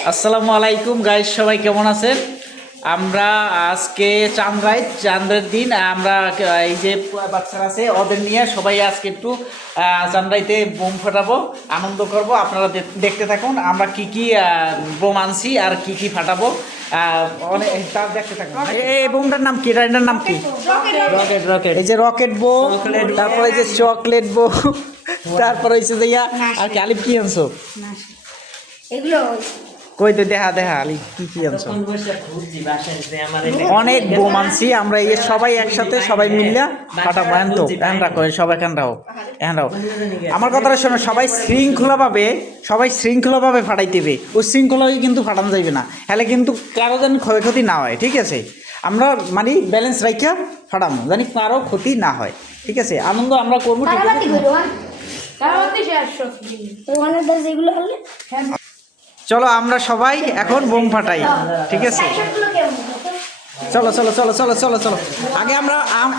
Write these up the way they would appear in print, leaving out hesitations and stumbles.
আসসালামু আলাইকুম গাইস, সবাই কেমন আছেন? আমরা আজকে চাঁদের দিন আমরা এই যে বাচ্চারা আছে ওদের নিয়ে সবাই আজকে একটু চাঁদরাইতে বোম ফাটাবো, আনন্দ করব। আপনারা দেখতে থাকুন আমরা কি কি বোম আনছি আর কি কি ফাটাবো। অনেক দেখতে থাকুন। এই বোমটার নাম কি? এটার নাম কি? রকেট। রকেট, এই যে রকেট বোম, তারপরে এই যে চকলেট বোম, তারপরে হচ্ছে যে আর কি আলিফ কি আনছো? এগুলো কই তো দেখা আলি কি কি আনছো? অনেক বোম আনছি আমরা, এই সবাই একসাথে সবাই মিললে ফাটাবো। আনতো এখন রাখো, সবাই এখন রাখো। আমার কথাটা শোনো, সবাই শৃঙ্খলাভাবে ফাটাইতে হবে। উশৃঙ্খলায় কিন্তু ফাটানো যাইবে না, হলে কিন্তু কারো যেন ক্ষয়ক্ষতি না হয়। ঠিক আছে, আমরা মানে ব্যালেন্স রাখিয়া ফাটাবো, জানি কারো ক্ষতি না হয়। ঠিক আছে, আনন্দ আমরা করবো। ঠিক আছে, চলো আমরা সবাই এখন বোম ফাটাই। ঠিক আছে, চলো চলো চলো চলো চলো চলো।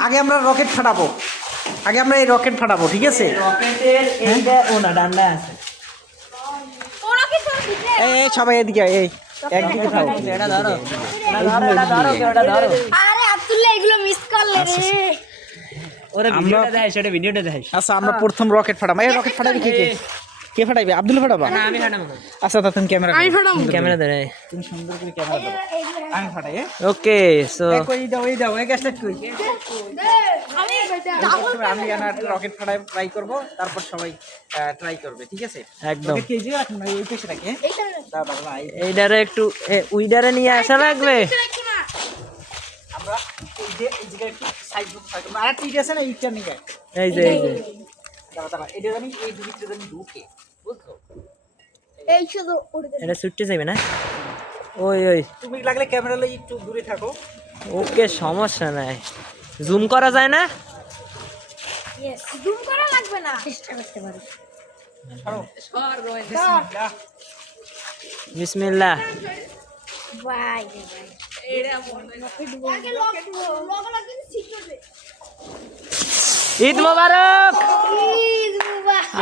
আগে আমরা রকেট ফাটাবো, এই রকেট ফাটাবো। ঠিক আছে, এই সবাই এদিকে, এই একদিকে থাকো। আচ্ছা, আমরা প্রথম রকেট ফাটাবো। এই রকেট ফাটাবি কে ফাটাইবে? আব্দুল ফাটাবা? আমি ফাটাবো। আচ্ছা, তা তুমি ক্যামেরা ক্যামেরা ধরে তুমি সুন্দর করে ক্যামেরা ধরো, আমি ফাটাই। ওকে, সো কই দাও এই গ্যাসটা কই? আমি রকেট ফাটাই ট্রাই করব, তারপর সবাই ট্রাই করবে। ঠিক আছে, একদম কেজি রাখুন, এই পেশে রাখে। এইটারে একটু উইডারে নিয়ে আসা লাগবে। আমরা এই যে একটু সাইড করব। আর ঠিক আছে না, এইটা নিয়ে এই যে দাঁড়া এটা জানি এই দুইটা জানি ঢুকে, বুঝছো? এই শুধু এটা ছুটতে যাবে না? ওই তুমি লাগলে ক্যামেরা লই একটু দূরে থাকো। ওকে, সমস্যা নাই। জুম করা যায় না? জুম করা লাগবে না, চেষ্টা করতে পারি। বিসমিল্লাহ। ভাই ঈদ মোবারক।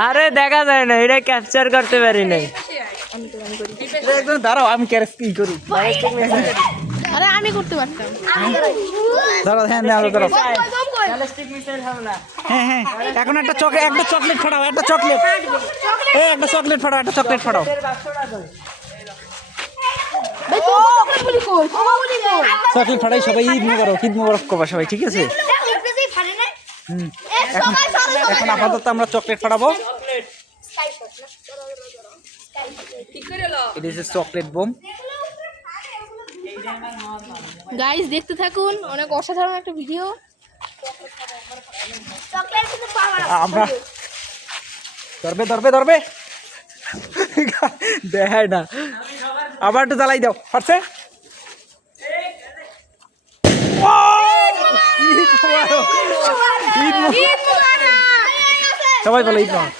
আরে দেখা যায় না, এটা ক্যাপচার করতে পারি নাই। একদম দাঁড়াও, আমি ক্যারেক্ট কি করি। আরে আমি করতে পারতাম। দাঁড়াও, হ্যাঁ দাঁড়াও। হ্যাঁ, এখন একটা চকলেট ফাটাও, একটা চকলেট ফাটাও। চকলেট ফাটাই সবাই। ঈদ মোবারক করবা সবাই। ঠিক আছে, এখন আপাতত আমরা চকলেট ফাটাবো। এটা হচ্ছে চকলেট বোম। গাইস দেখতে থাকুন, অনেক অসাধারণ একটা ভিডিও। আমরা ধরবে দেখায় না, আবার একটু জ্বালাই দাও। পারছে? সবাই বলো ঈদ মোবারক।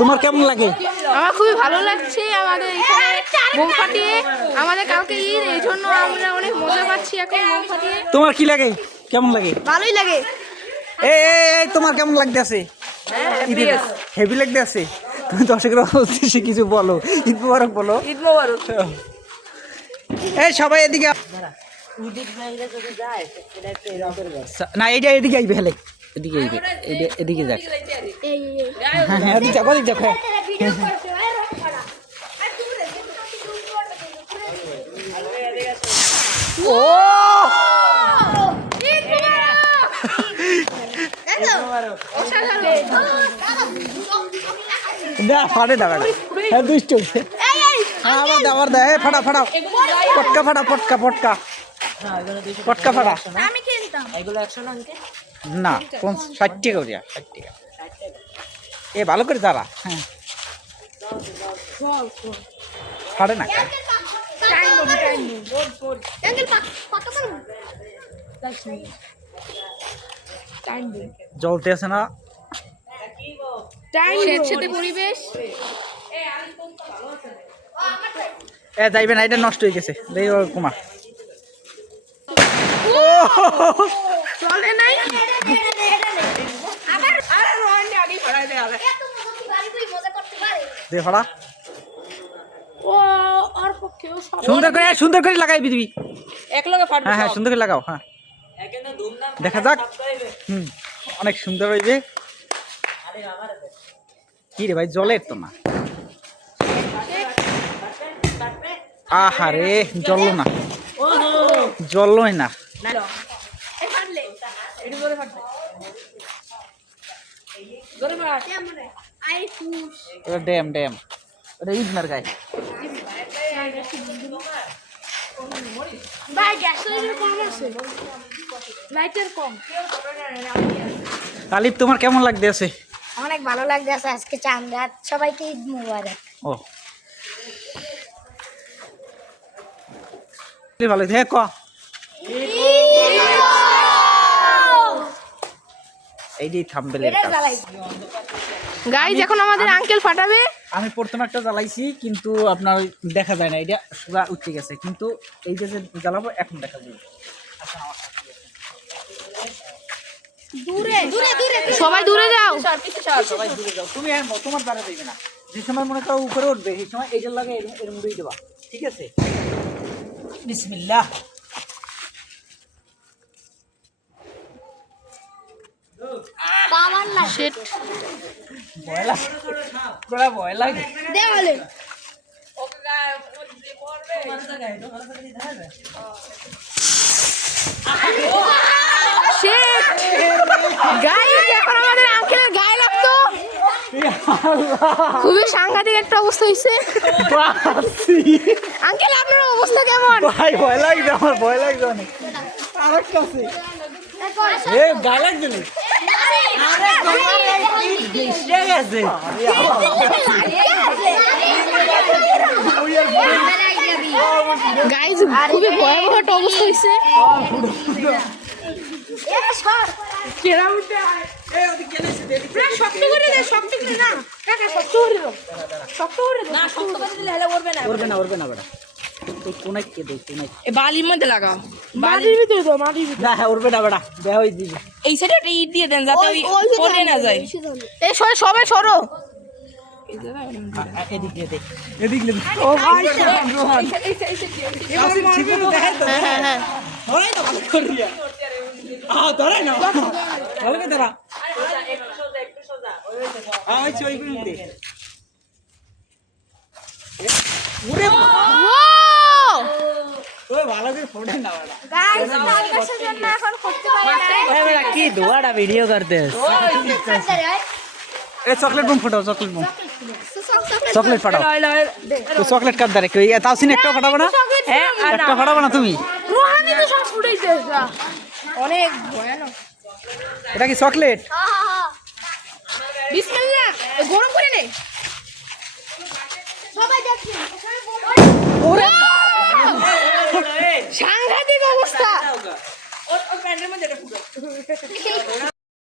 তোমার কেমন লাগে? আমার খুবই ভালো লাগছে। আমাদের এখানে বোম ফাটিয়ে, আমাদের কালকে ঈদ, এই জন্য আমরা অনেক মজা পাচ্ছি এখন বোম ফাটিয়ে। তোমার কি লাগে? কেমন লাগে? ভালোই লাগে। এই তোমার কেমন লাগতেছে? হেভি লাগতেছে। তুমি দর্শকের উদ্দেশ্যে কিছু বলো, ঈদ মোবারক বলো। ঈদ মোবারক। এই সবাই এদিকে না, এইটা এদিকে আইবে, হেলে এদিকে আইবে, এদিকে যাক। হ্যাঁ, এদিকে যাক, ওদিকে যাক। ও না, ফাটে না ম্যাডাম। হ্যাঁ, দুষ্ট আবার দে। ফাটাও পটকা ফাটা। আমি কিনতাম। এগুলো 100 না? না, 60 টাকা করিয়া, 60 টাকা। এ ভালো করে দাঁড়া। হ্যাঁ, ফাটে না। জ্বলতে আছে না? পরিবেশ যাইবে না, এটা নষ্ট হয়ে গেছে। কুমার চলে নাই। দে ফাড়া। সুন্দর করে লাগাই দিবি। এক লগে ফাটবে হ্যাঁ হ্যাঁ সুন্দর করে লাগাও। হ্যাঁ দেখা যাক। অনেক সুন্দর হইবে। কি রে ভাই জলের তো না। আহারে জ্বললো না, জ্বললোই না। ড্যাম ড্যাম ওটা ইজনার গায়ে। তালিব তোমার কেমন লাগতেছে? অনেক ভালো লাগতেছে আজকে চাঁদ রাত, সবাইকে ঈদ মুবারক। ও ভালো দেখ ক এইটাই থাম্বনেলের কাজ। গাইজ এখন আমাদের আঙ্কেল ফাটাবে। আমি প্রথমে একটা জ্বালাইছি কিন্তু আপনার দেখা যায় না, এটা সোজা উঠে গেছে, কিন্তু এই যে জ্বালাবো এখন দেখা যাবে। সবাই দূরে যাও। সবাই দূরে যাও, তুমি তোমার দ্বারা দেবে না। যে সময় মনে করো উপরে উঠবে সেই সময় এইটার লাগে এর মুড়েই দেবা, ঠিক আছে? বিসমিল্লাহ। Shit. ভয় লাগে। Shit. Guys, এখন আমাদের আঙ্কেলের গায়ে লাগতো। খুবই সাংঘাতিক একটা অবস্থা হয়েছে। আঙ্কেল আপনার অবস্থা কেমন? ভাই ভয় লাগছে, আমার ভয় লাগছে অনেক। আরেকটা আছে এ গায়ে লাগছে না। গাইজ খুবই ভয়াবহ একটা অবস্থা হয়েছে। শক্ত করে দে, শক্ত করে না কাকা, শক্ত করে দাও, শক্ত করে দাও। না শক্ত করে দিলে হেলে উঠবে না, উঠবে না বেটা। এই কোনায় কে দেই, কোনায় এই বালির মধ্যে লাগাও, বালির ভিতরে দাও, মাটির ভিতরে। না হ্যাঁ উঠবে না বেটা, দেহ হই দিবি। এই সাইডে একটা ইট দিয়ে দেন যাতে ওই পড়ে না যায়। এই সবাই সরো। এদিক দিয়ে দে, এদিক দিয়ে। ও ভাই রোহান আসিফ ছিপু দেখাই তো। হ্যাঁ হ্যাঁ ধরাই তো ভালো করে দিয়া। ধরাই না ভালো করে ধরা। একটু সোজা ওই চই গুনতে। ওরে ওই ভালো করে ফোড়ে না বাবা। গাইস ভালোবাসার জন্য এখন করতে পারি না। বেটা কি ধোয়াটা ভিডিও করতেছ? ए चॉकलेट बम फटाओ, चॉकलेट बम, चॉकलेट फटाओ। तो चॉकलेट कब दारे कोई ताउसिन একটা ফাটাবো না? হ্যাঁ একটা ফাটাবো না তুমি? রোহানি তো সব ফুটাইছে অনেক ভয়ানক। এটা কি চকলেট? বিসমিল্লাহ, গরম করে নে। সবাই যাচ্ছে। ওরে সাংঘাতিক অবস্থা। ওর প্যান্টের মধ্যে এটা ফুটো।